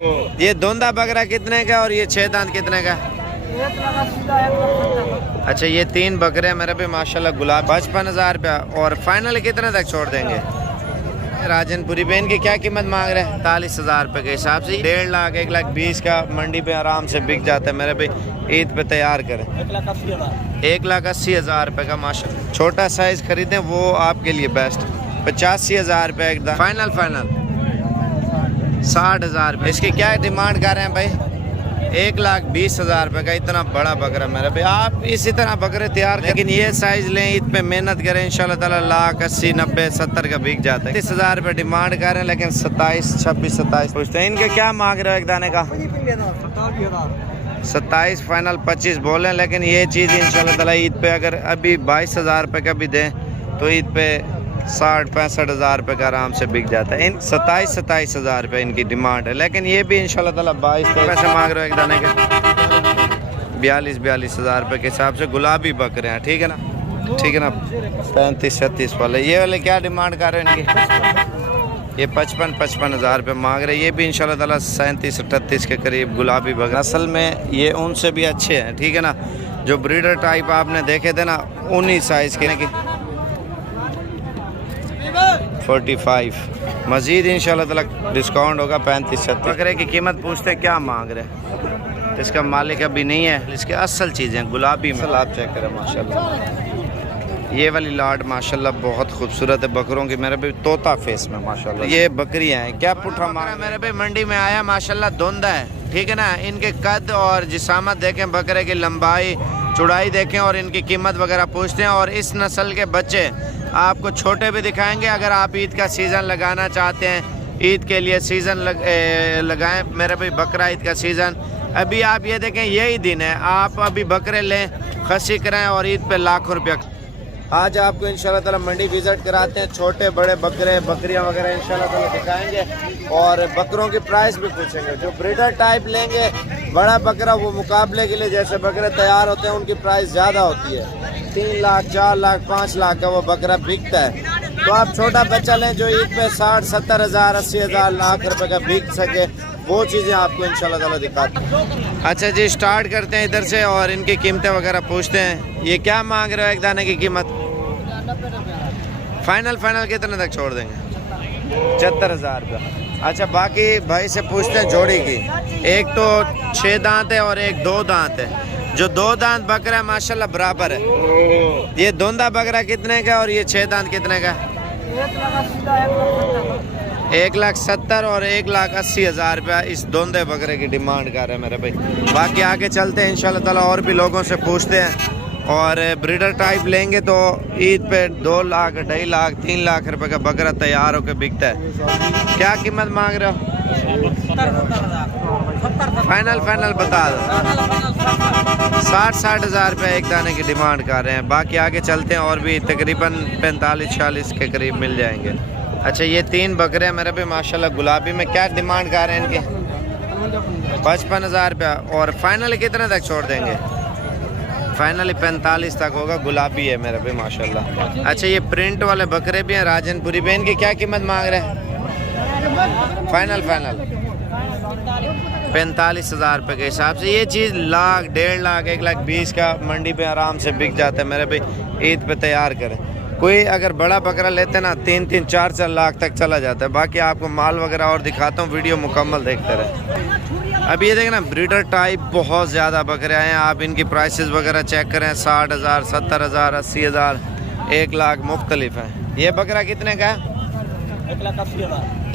ये धुंधा बकरा कितने का और ये 6 दांत कितने का? अच्छा ये 3 बकरे मेरे भी माशाल्लाह गुलाब 55,000 रुपया। और फाइनल कितने तक छोड़ देंगे? राजनपुरी बेन की क्या कीमत मांग रहे हैं? 43,000 रुपये के हिसाब से 1.5 लाख 1,20,000 का मंडी पे आराम से बिक जाता है मेरे भाई। ईद पे तैयार करें 1,80,000 रुपये का माशाल्लाह। छोटा साइज खरीदें वो आपके लिए बेस्ट। 85,000 रुपये एकदम फाइनल 60,000 रुपये। इसकी क्या डिमांड कर रहे हैं भाई? 1,20,000 रुपये का इतना बड़ा बकरा मेरा भाई। आप इसी तरह बकरे तैयार करें, लेकिन ये साइज लें, ईद पे मेहनत करें, इंशाल्लाह ताला 1,80,000 90 70 का बिक जाता है। 30,000 रुपये डिमांड कर रहे हैं, लेकिन 27 26 27 पूछते हैं। इनके क्या मांग रहे हो एक दाने का? 27 फाइनल 25 बोले, लेकिन ये चीज़ इंशाल्लाह ताला ईद पे अगर अभी 22,000 रुपये का भी दें तो ईद पे 60-65,000 रुपये का आराम से बिक जाता है। इन 27,000 रुपये इनकी डिमांड है, लेकिन ये भी इंशाल्लाह ताला 22 पैसे मांग रहे हो एक दाने के। 42,000 रुपये के हिसाब से गुलाबी बकरे हैं, ठीक है ना? ठीक है ना? 35-36 वाले। ये वाले क्या डिमांड कर रहे हैं इनकी? ये 55,000 रुपये मांग रहे हैं। ये भी इंशाल्लाह ताला 37-38 के करीब गुलाबी बकरे। असल में ये उनसे भी अच्छे हैं, ठीक है ना? जो ब्रीडर टाइप आपने देखे थे ना, उन्हीं साइज़ के की 45। मज़ीद इंशाल्लाह ताला डिस्काउंट होगा 35-36। बकरे की कीमत पूछते हैं क्या मांग रहे हैं? इसका मालिक अभी नहीं है। इसके असल चीज़ें गुलाबी में आप चेक करें माशाल्लाह। ये वाली लाट माशाल्लाह बहुत खूबसूरत है बकरों की मेरे भी, तोता फेस में माशाल्लाह। ये बकरियां हैं क्या पुठा मांग मेरे भी मंडी में आया माशाल्लाह। धुंधा है, ठीक है ना? इनके कद और जिसामत देखें, बकरे की लंबाई चौड़ाई देखें और इनकी कीमत वगैरह पूछते हैं। और इस नस्ल के बच्चे आपको छोटे भी दिखाएंगे। अगर आप ईद का सीज़न लगाना चाहते हैं, ईद के लिए सीज़न लगाएं मेरे भाई, बकरा ईद का सीज़न। अभी आप ये देखें यही दिन है, आप अभी बकरे लें, खसी कराएं और ईद पे लाखों रुपया। आज आपको इंशाल्लाह ताला मंडी विज़िट कराते हैं, छोटे बड़े बकरे बकरियां वगैरह इंशाल्लाह ताला दिखाएंगे और बकरों की प्राइस भी पूछेंगे। जो ब्रीडर टाइप लेंगे बड़ा बकरा, वो मुकाबले के लिए जैसे बकरे तैयार होते हैं उनकी प्राइस ज़्यादा होती है। 3 लाख 4 लाख 5 लाख का वो बकरा बिकता है। तो आप छोटा बच्चा लें जो ईद पे 60-70 हज़ार 80,000 लाख रुपए का बिक सके, वो चीज़ें आपको इंशाल्लाह ताला दिखाते हैं। अच्छा जी, स्टार्ट करते हैं इधर से और इनकी कीमतें वगैरह पूछते हैं। ये क्या मांग रहे हो एक दाने की कीमत? फाइनल कितने तक छोड़ देंगे? 75,000 रुपया। अच्छा बाकी भाई से पूछते हैं जोड़ी की। एक तो 6 दांत है और एक 2 दांत है। जो 2 दांत बकरा है माशाल्लाह बराबर है। ये धुंधा बकरा कितने का और ये 6 दांत कितने का? 1,70,000 और 1,80,000 रुपया इस धुंधे बकरे की डिमांड कर रहे हैं मेरे भाई। बाकी आगे चलते हैं इंशाल्लाह ताला और भी लोगों से पूछते हैं। और ब्रीडर टाइप लेंगे तो ईद पे 2 लाख 2.5 लाख 3 लाख रुपए का बकरा तैयार होकर बिकता है। क्या कीमत मांग रहे हो? फाइनल बता दो। 60 हज़ार रुपये एक दाने की डिमांड कर रहे हैं। बाकी आगे चलते हैं और भी तकरीबन 45-46 के करीब मिल जाएंगे। अच्छा ये 3 बकरे मेरे भी माशाल्लाह गुलाबी में। क्या डिमांड कर रहे हैं इनके? 55,000 रुपया। और फाइनल कितने तक छोड़ देंगे? फाइनली 45 तक होगा। गुलाबी है मेरे भी माशाल्लाह। अच्छा ये प्रिंट वाले बकरे भी हैं राजनपुरी बेन की। क्या कीमत मांग रहे हैं? फाइनल 45,000 रुपये के हिसाब से। ये चीज़ 1 लाख 1.5 लाख 1,20,000 का मंडी पे आराम से बिक जाता है मेरे भाई। ईद पे तैयार करें। कोई अगर बड़ा बकरा लेते ना 3-3 4-4 लाख तक चला जाता है। बाकी आपको माल वगैरह और दिखाता हूँ, वीडियो मुकम्मल देखते रहे। अब ये देखें ना ब्रीडर टाइप बहुत ज़्यादा बकरे आए हैं। आप इनकी प्राइसेस वगैरह चेक करें। 60,000 70,000 80,000 1 लाख मुख्तलिफ हैं। ये बकरा कितने का है?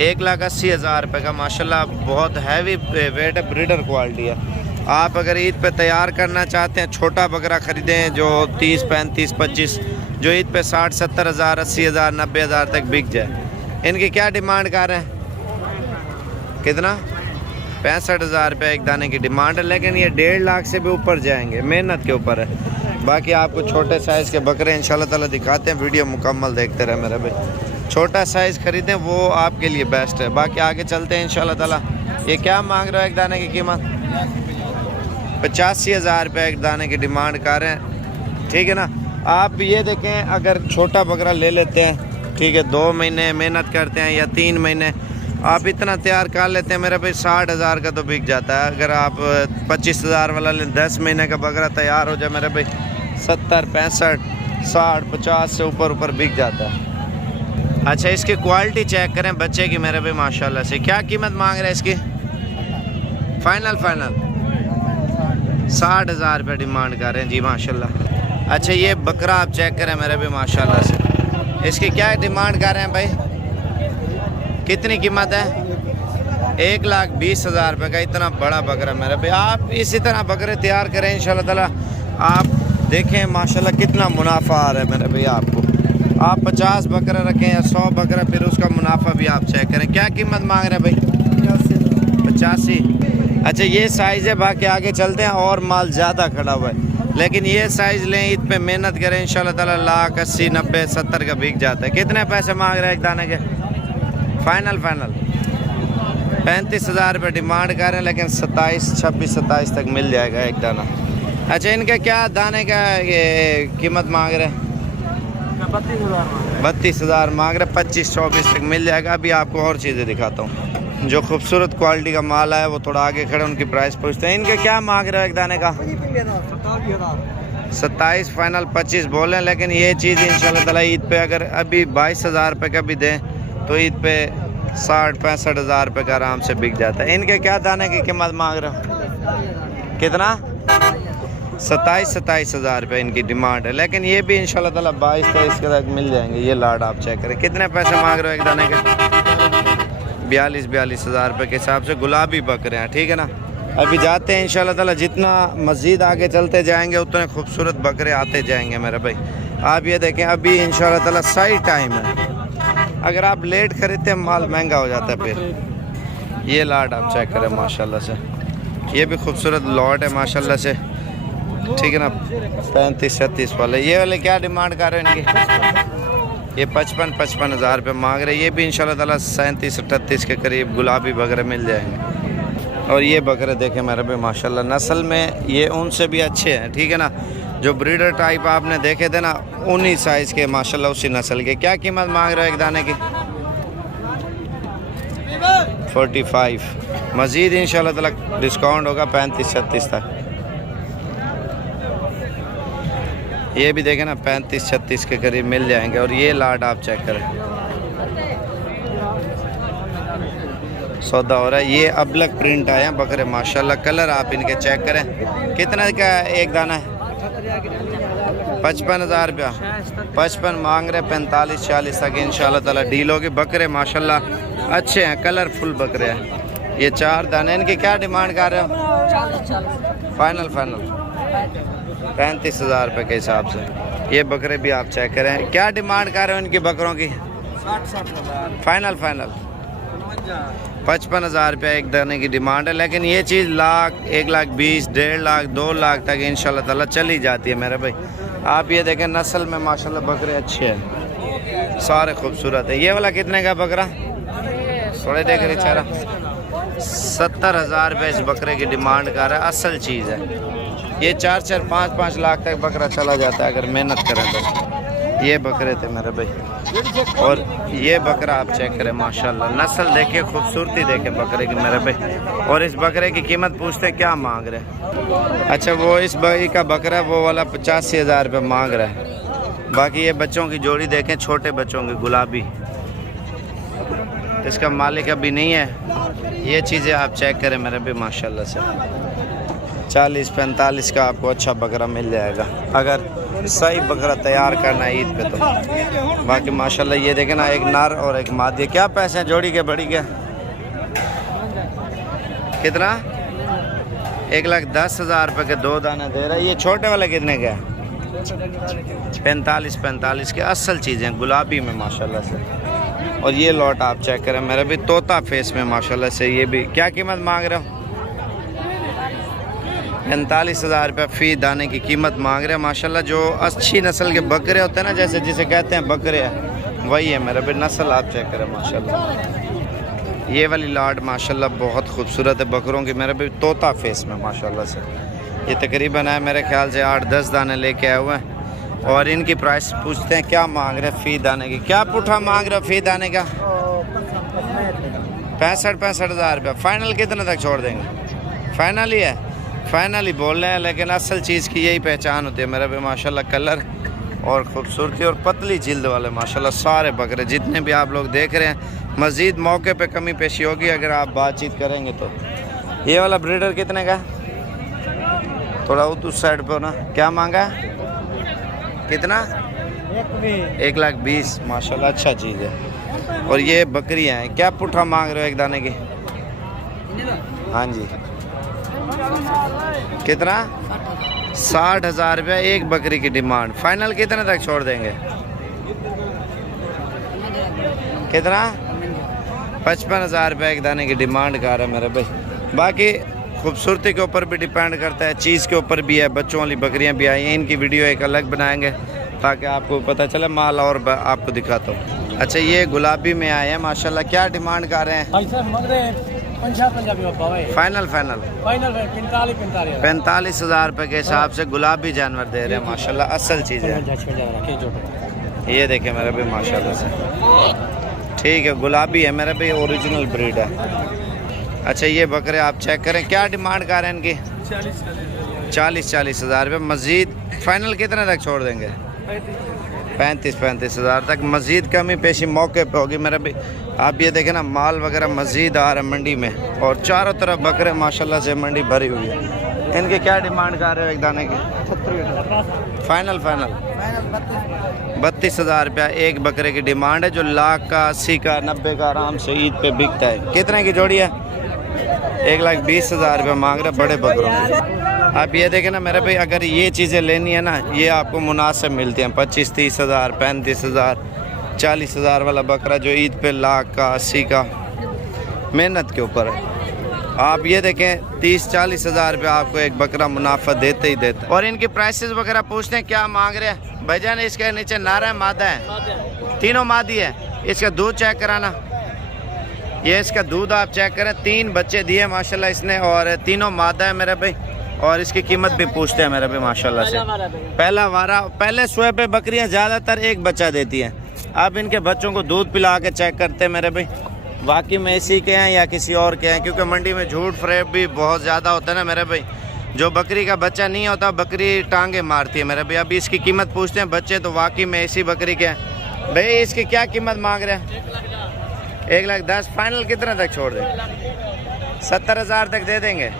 1,80,000 रुपये का माशाल्लाह। बहुत हैवी वेट है, ब्रीडर क्वालिटी है। आप अगर ईद पे तैयार करना चाहते हैं, छोटा बकरा ख़रीदें जो 30 35 25, जो ईद पे 60-70 हज़ार 80,000 90,000 तक बिक जाए। इनकी क्या डिमांड कर रहे हैं? कितना? 65,000 रुपये एक दाने की डिमांड है। लेकिन ये 1.5 लाख से भी ऊपर जाएंगे, मेहनत के ऊपर है। बाकी आपको छोटे साइज़ के बकरे इंशाल्लाह ताला दिखाते हैं, वीडियो मुकम्मल देखते रहे मेरे भाई। छोटा साइज़ ख़रीदें वो आपके लिए बेस्ट है। बाकी आगे चलते हैं इंशाल्लाह ताला। ये क्या मांग रहे हो एक दाने की कीमत? 85,000 रुपये एक दाने की डिमांड कर रहे हैं, ठीक है ना? आप ये देखें अगर छोटा बकरा ले लेते हैं, ठीक है, 2 महीने मेहनत करते हैं या 3 महीने, आप इतना तैयार कर लेते हैं मेरे भाई 60,000 का तो बिक जाता है। अगर आप 25,000 वाला लें 10 महीने का बकरा तैयार हो जाए मेरे भाई 70, 65, 60, 50 से ऊपर बिक जाता है। अच्छा इसकी क्वालिटी चेक करें बच्चे की मेरे भाई माशाल्लाह से। क्या कीमत मांग रहे हैं इसकी? फाइनल 60,000 रुपये डिमांड कर रहे हैं जी माशाल्लाह। अच्छा ये बकरा आप चेक करें मेरे भाई माशाल्लाह से। इसकी क्या डिमांड कर रहे हैं भाई? कितनी कीमत है? 1,20,000 रुपये का इतना बड़ा बकरा मेरे भाई। आप इसी तरह बकरे तैयार करें इंशाल्लाह ताला, आप देखें माशाल्लाह कितना मुनाफा आ रहा है मेरे भाई आपको। आप 50 बकरा रखें या 100 बकरा, फिर उसका मुनाफा भी आप चेक करें। क्या कीमत मांग रहे हैं भाई? 85। अच्छा ये साइज़ है, बाकी आगे चलते हैं और माल ज़्यादा खड़ा हुआ है, लेकिन ये साइज़ लें, ईद पे मेहनत करें इंशाल्लाह ताला 1,80,000, 90, 70 का बिक जाता है। कितने पैसे मांग रहे हैं एक दाने के? फाइनल 35,000 रुपये डिमांड कर रहे हैं, लेकिन 27, 26, 27 तक मिल जाएगा एक दाना। अच्छा इनके क्या दाने का ये कीमत मांग रहे हैं? 32,000 मांग रहे, 25, 24 तक मिल जाएगा। अभी आपको और चीज़ें दिखाता हूँ जो खूबसूरत क्वालिटी का माल है, वो थोड़ा आगे खड़े उनकी प्राइस पूछते हैं। इनके क्या मांग रहे हो एक दाने का? 27 फाइनल 25 बोले, लेकिन ये चीज़ इंशाल्लाह ताला ईद पे अगर अभी 22,000 रुपये का भी दें तो ईद पे 60-65,000 रुपये का आराम से बिक जाता है। इनके क्या दाने की कीमत मांग रहे हो? कितना? 27,000 रुपये इनकी डिमांड है, लेकिन ये भी इंशाल्लाह ताला 22-23 के तक मिल जाएंगे। ये लाड आप चेक करें। कितने पैसे मांग रहे हो एक दाने के? 42,000 रुपये के हिसाब से गुलाबी बकरे हैं, ठीक है ना। अभी जाते हैं इंशाल्लाह ताला, जितना मज़ीद आगे चलते जाएंगे उतने खूबसूरत बकरे आते जाएंगे मेरे भाई। आप ये देखें अभी इंशाल्लाह ताला सही टाइम है। अगर आप लेट खरीदते हैं माल महंगा हो जाता है फिर। ये लाट आप चेक करें माशाल्लाह से, ये भी खूबसूरत लॉट है माशाल्लाह से, ठीक है ना। 35-36 वाले। ये वाले क्या डिमांड कर रहे हैं इनकी? ये 55,000 रुपये मांग रहे हैं। ये भी इंशाल्लाह ताला 37-38 के करीब गुलाबी बकरे मिल जाएंगे। और ये बकरे देखें मेरे भाई माशाल्लाह, नस्ल में ये उनसे भी अच्छे हैं, ठीक है ना। जो ब्रीडर टाइप आपने देखे थे ना, उन्हीं साइज़ के माशाल्लाह, उसी नस्ल के। क्या कीमत मांग रहे हो एक दाने की? 45। मज़ीद इंशाल्लाह ताला डिस्काउंट होगा 35-36 तक। ये भी देखें ना 35-36 के करीब मिल जाएंगे। और ये लाट आप चेक करें, सौदा हो रहा है। ये अबलक प्रिंट आए हैं बकरे माशाल्लाह। कलर आप इनके चेक करें। कितना का एक दाना है? 55,000 रुपया। 55 मांग रहे, 45-40 तक इंशाल्लाह ताला डील होगी। बकरे माशाल्लाह अच्छे हैं, कलरफुल बकरे हैं। ये 4 दाने। इनकी क्या डिमांड कर रहे हो? फाइनल 35,000 रुपये के हिसाब से। ये बकरे भी आप चेक करें। क्या डिमांड कर रहे हो इनकी बकरों की? फाइनल 55,000 रुपया एक दाने की डिमांड है, लेकिन ये चीज़ 1,20,000, 1,50,000, 2 लाख तक इंशाल्लाह ताला चली जाती है मेरे भाई। आप ये देखें नस्ल में माशाल्लाह बकरे अच्छे हैं, सारे खूबसूरत है। ये वाला कितने का बकरा? थोड़े देख रहे चारा 70,000 रुपये इस बकरे की डिमांड कर रहा है। असल चीज़ है ये। 4-4, 5-5 लाख तक बकरा चला जाता है अगर मेहनत करें तो। ये बकरे थे मेरे भाई। और ये बकरा आप चेक करें माशाल्लाह, नस्ल देखिए, खूबसूरती देखें बकरे की मेरे भाई। और इस बकरे की कीमत पूछते हैं क्या मांग रहे हैं? अच्छा वो इस भाई का बकरा वो वाला 85,000 रुपये मांग रहा है। बाकी ये बच्चों की जोड़ी देखें, छोटे बच्चों की गुलाबी, इसका मालिक अभी नहीं है। ये चीज़ें आप चेक करें मेरे भाई माशाल्लाह से। 40-45 का आपको अच्छा बकरा मिल जाएगा अगर सही बकरा तैयार करना है ईद पे तो। बाकी माशाल्लाह ये देखें ना, एक नर और एक मादी। क्या पैसे हैं जोड़ी के? बड़ी के कितना? 1,10,000 रुपये के 2 दाने दे रहा है। ये छोटे वाले कितने के? 45 के। असल चीज़ें गुलाबी में माशाल्लाह से। और ये लॉट आप चेक करें मेरे भी, तोता फेस में माशाल्लाह से। ये भी क्या कीमत मांग रहे हो? 45,000 रुपये फ़ी दाने की कीमत मांग रहे हैं माशाल्लाह। जो अच्छी नस्ल के बकरे होते हैं ना, जैसे जिसे कहते हैं बकरे हैं, वही है मेरे भी नस्ल। आप चेक करें माशाल्लाह। ये वाली लाट माशाल्लाह बहुत खूबसूरत है बकरों की मेरे भी, तोता फेस में माशाल्लाह से। ये तकरीबन है मेरे ख्याल से 8-10 दाने लेके आए हुए हैं। और इनकी प्राइस पूछते हैं क्या मांग रहे हैं फ़ी दाने की? क्या पुठा मांग रहे हो फ़ी दाने का? 65 हज़ार रुपया। फाइनल कितने तक छोड़ देंगे? फाइनल ही है, फाइनल ही बोल रहे हैं, लेकिन असल चीज़ की यही पहचान होती है मेरा भी माशाल्लाह। कलर और ख़ूबसूरती और पतली जिल्द वाले माशाल्लाह सारे बकरे जितने भी आप लोग देख रहे हैं। मज़ीद मौके पे कमी पेशी होगी अगर आप बातचीत करेंगे तो। ये वाला ब्रीडर कितने का? थोड़ा उस साइड पे हो ना। क्या मांगा है? कितना? 1,20,000 माशाल्लाह, अच्छा चीज़ है। और ये बकरियाँ हैं, क्या पुट्ठा मांग रहे हो एक दाने की? हाँ जी, कितना? 60 हज़ार रुपया एक बकरी की डिमांड। फाइनल कितने तक छोड़ देंगे? कितना? 55 हज़ार रुपया एक दाने की डिमांड कर रहा है मेरे भाई। बाकी खूबसूरती के ऊपर भी डिपेंड करता है, चीज़ के ऊपर भी है। बच्चों वाली बकरियां भी आई हैं, इनकी वीडियो एक अलग बनाएंगे ताकि आपको पता चले माल, और आपको दिखाता हूँ। अच्छा, ये गुलाबी में आए हैं माशाल्लाह, क्या डिमांड कर रहे हैं? फाइनल 45 हज़ार रुपये के हिसाब से गुलाबी जानवर दे रहे हैं माशाल्लाह, असल चीज़ है। ये देखें मेरे भाई माशाल्लाह से, ठीक है, गुलाबी है मेरे भाई, ओरिजिनल ब्रीड है। अच्छा, ये बकरे आप चेक करें, क्या डिमांड कर रहे हैं इनकी? 40 हज़ार रुपये। मज़ीद फाइनल कितने तक छोड़ देंगे? 35 हज़ार तक। मज़ीद कमी पेशी मौके पे होगी मेरा भी। आप ये देखें ना, माल वगैरह मज़ीद आ रहा है मंडी में, और चारों तरफ बकरे माशाल्लाह से मंडी भरी हुई है। इनके क्या डिमांड कर रहे हो एक दाने की? फाइनल 32 हज़ार रुपया एक बकरे की डिमांड है, जो लाख का, 80 का, 90 का आराम से ईद पे बिकता है। कितने की जोड़ी है? 1,20,000 रुपये मांग रहे बड़े बकरों में। आप ये देखें ना मेरे भाई, अगर ये चीज़ें लेनी है ना, ये आपको मुनासिब मिलती हैं। 25-30 हज़ार, 35 हज़ार, 40 हज़ार वाला बकरा जो ईद पे लाख का, 80 का, मेहनत के ऊपर है। आप ये देखें 30-40 हज़ार रुपये आपको एक बकरा मुनाफा देते ही देता है। और इनकी प्राइसेस वगैरह पूछते हैं क्या मांग रहे हैं भाईजान? इसके नीचे नारा है, मादा है, तीनों मादी है। इसका दूध चेक कराना, ये इसका दूध आप चेक करें, 3 बच्चे दिए माशाल्लाह इसने, और तीनों मादा है मेरे भाई। और इसकी कीमत भी पूछते हैं मेरे भाई माशाल्लाह से। पहला वारा, पहले सुबह पे बकरियां ज़्यादातर एक बच्चा देती हैं। अब इनके बच्चों को दूध पिला के चेक करते हैं मेरे भाई, वाकई में इसी के हैं या किसी और के हैं, क्योंकि मंडी में झूठ फरेब भी बहुत ज़्यादा होता है ना मेरे भाई। जो बकरी का बच्चा नहीं होता, बकरी टांगे मारती है मेरे भाई। अभी इसकी कीमत पूछते हैं, बच्चे तो वाकई में इसी बकरी के हैं। भाई इसकी क्या कीमत मांग रहे हैं? 1,10,000। फाइनल कितने तक छोड़ दें? 70 हज़ार तक दे देंगे।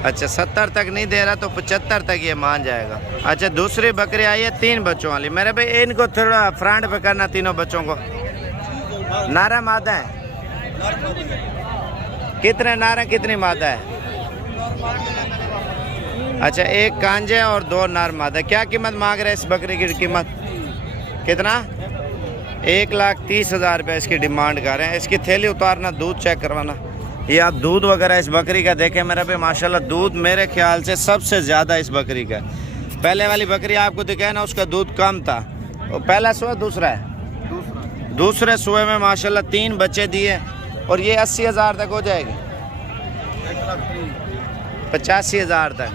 अच्छा, 70 तक नहीं दे रहा तो 75 तक ये मान जाएगा। अच्छा, दूसरी बकरी आई है 3 बच्चों वाली मेरे भाई, इनको थोड़ा फ्रंट पे करना, तीनों बच्चों को। नारा मादा है? कितने नारा, कितनी मादा है? अच्छा, 1 कांजे और 2 नार मादा। क्या कीमत मांग रहे हैं इस बकरी की? कीमत कितना? 1,30,000 रुपये इसकी डिमांड कर रहे हैं। इसकी थैली उतारना, दूध चेक करवाना। ये आप दूध वगैरह इस बकरी का देखें मेरा भाई माशाल्लाह, दूध मेरे ख्याल से सबसे ज़्यादा इस बकरी का। पहले वाली बकरी आपको दिखाया ना, उसका दूध कम था। वो पहला सुबह, दूसरा है दूसरे सुबह में माशाल्लाह 3 बच्चे दिए, और ये 80 हज़ार तक हो जाएगी, 85 हज़ार तक।